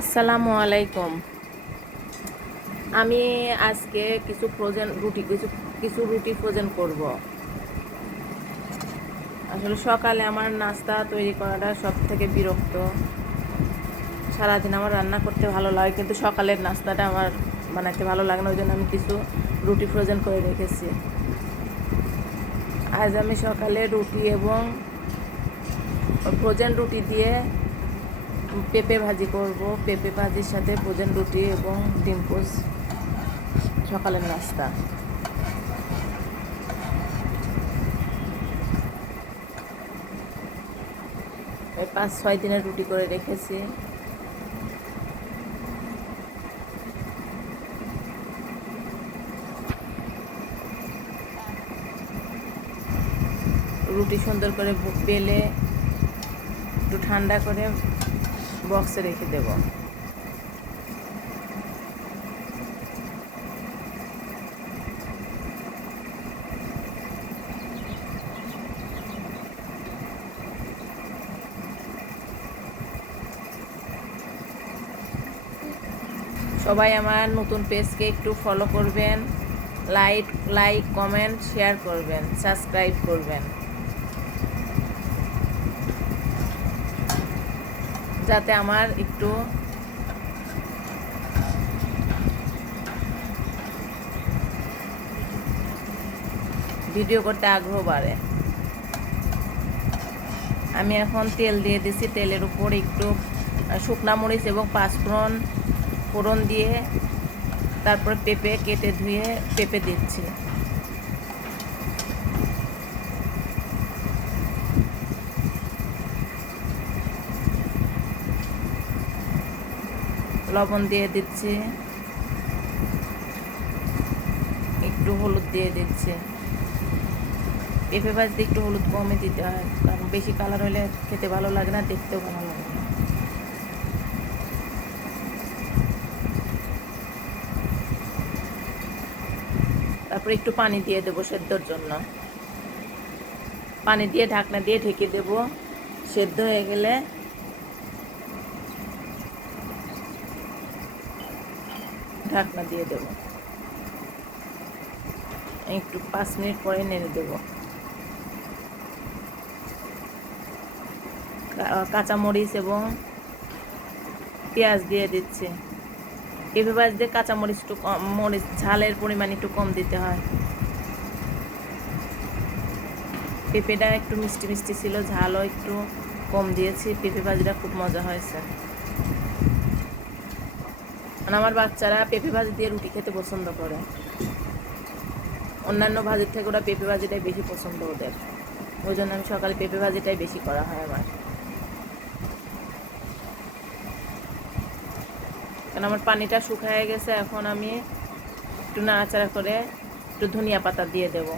আসসালামু আলাইকুম। আমি আজকে কিছু ফ্রোজেন রুটি কিছু কিছু রুটি ফ্রোজেন করব। আসলে সকালে আমার নাস্তা তৈরি করাটা সব থেকে বিরক্ত। সারাদিন আমার রান্না করতে ভালো লাগে, কিন্তু সকালের নাস্তাটা আমার বানাতে ভালো লাগে না। ওই জন্য আমি কিছু রুটি ফ্রোজেন করে রেখেছি। আজ আমি সকালে রুটি এবং ফ্রোজেন রুটি দিয়ে পেঁপে ভাজি করব। পেঁপে ভাজির সাথে ফ্রোজেন রুটি এবং ডিম পোচ সকালের নাস্তা। এই 5-6 দিনের রুটি করে রেখেছি। রুটি সুন্দর করে বেলে একটু ঠান্ডা করে বক্সে রেখে দেব। সবাই আমার নতুন পেজকে একটু ফলো করবেন, লাইক কমেন্ট শেয়ার করবেন, সাবস্ক্রাইব করবেন, যাতে আমার একটু ভিডিও করতে আগ্রহ বাড়ে। আমি এখন তেল দিয়ে দিছি। তেলের উপর একটু শুকনা মরিচ এবং পাঁচফোড়ন ফোড়ন দিয়ে তারপরে পেঁপে কেটে ধুয়ে পেঁপে দিচ্ছি। লবণ দিয়ে দিচ্ছি, একটু হলুদ দিয়ে দিচ্ছি। পেঁপে ভাজতে একটু হলুদ কমে দিতে হয়, কারণ বেশি কালার হলে খেতে ভালো লাগে না, দেখতেও ভালো লাগে না। তারপরে একটু পানি দিয়ে দেবো সেদ্ধর জন্য। পানি দিয়ে ঢাকনা দিয়ে ঢেকে দেব। সেদ্ধ হয়ে গেলে ঢাকনা দিয়ে দেব। একটু 5 মিনিট পরে নেড়ে দেব। কাঁচামরিচ এবং পেঁয়াজ দিয়ে দিচ্ছি। পেঁপে ভাজতে কাঁচামরিচ একটু কম, মরিচ ঝালের পরিমাণ একটু কম দিতে হয়। পেঁপেটা একটু মিষ্টি মিষ্টি ছিল, ঝালও একটু কম দিয়েছি। পেঁপে ভাজিটা খুব মজা হয়েছে। আমার বাচ্চারা পেঁপে ভাজি দিয়ে রুটি খেতে পছন্দ করে। অন্যান্য ভাজির থেকে ওরা পেঁপে ভাজিটাই বেশি পছন্দ ওদের। ওই জন্য আমি সকালে পেঁপে ভাজিটাই বেশি করা হয় আমার। কারণ আমার পানিটা শুকায় গেছে। এখন আমি একটু নাড়াচাড়া করে একটু ধনিয়া পাতা দিয়ে দেব।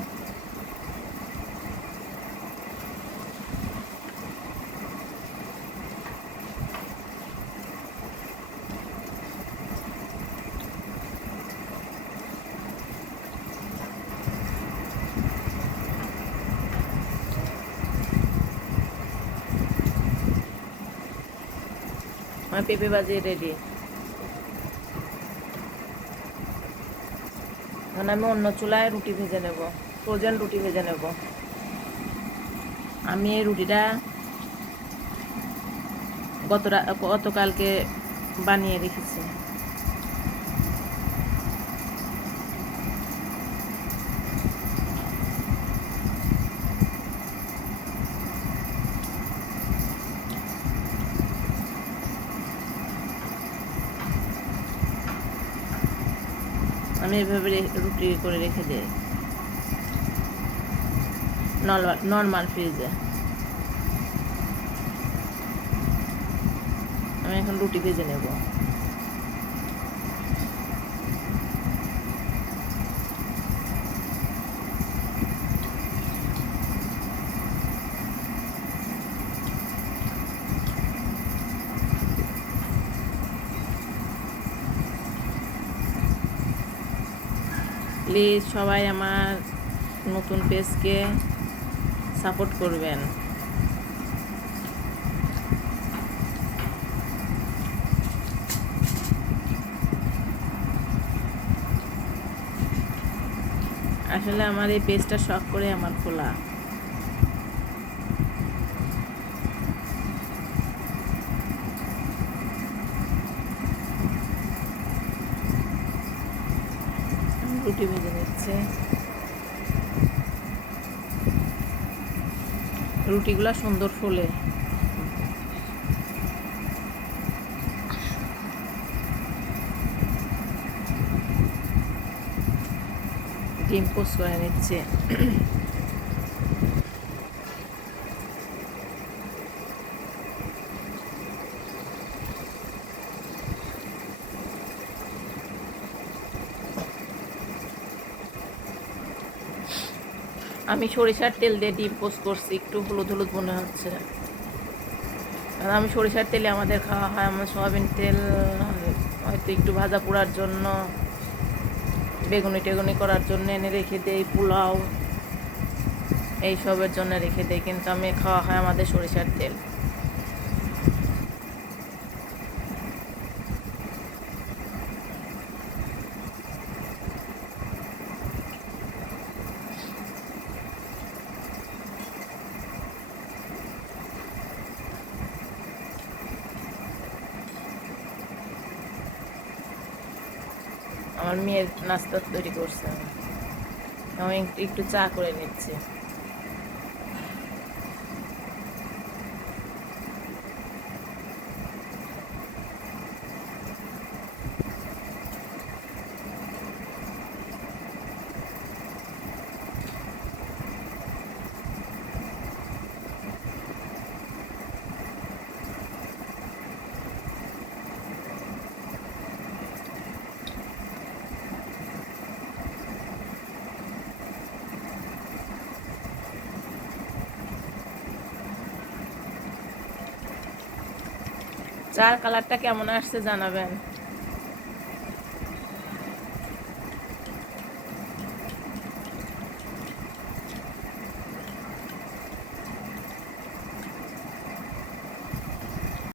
আমার পেঁপে ভাজি রেডি। এখন আমি অন্য চুলায় রুটি ভেজে নেব, ফ্রোজেন রুটি ভেজে নেব। আমি এই রুটিটা গতকালকে বানিয়ে রেখেছি। আমি এভাবে রুটি করে রেখে দিই নর্মাল ফ্রিজে। আমি এখন রুটি ভেজে নেব। প্লিজ সবাই আমার নতুন পেজকে সাপোর্ট করবেন। আসলে আমার এই পেজটা শখ করে আমার খোলা। রুটি ভেজে নিচ্ছে, রুটিগুলা সুন্দর ফুলে। ডিম পোস্ট করে নিচ্ছে। আমি সরিষার তেল দিয়ে ডিম পোস্ট করছি, একটু হলুদ হলুদ মনে হচ্ছে, কারণ আমি সরিষার তেলে আমাদের খাওয়া হয়। আমার সয়াবিন তেল হয়তো একটু ভাজা পোড়ার জন্য, বেগুনি টেগুনি করার জন্য এনে রেখে দেই, পোলাও এইসবের জন্য রেখে দেই, কিন্তু আমি খাওয়া হয় আমাদের সরিষার তেল। আমার মেয়ের নাস্তা তৈরি করছে, আমি একটু চা করে নিচ্ছি। চার কালারটা কেমন আসছে জানাবেন।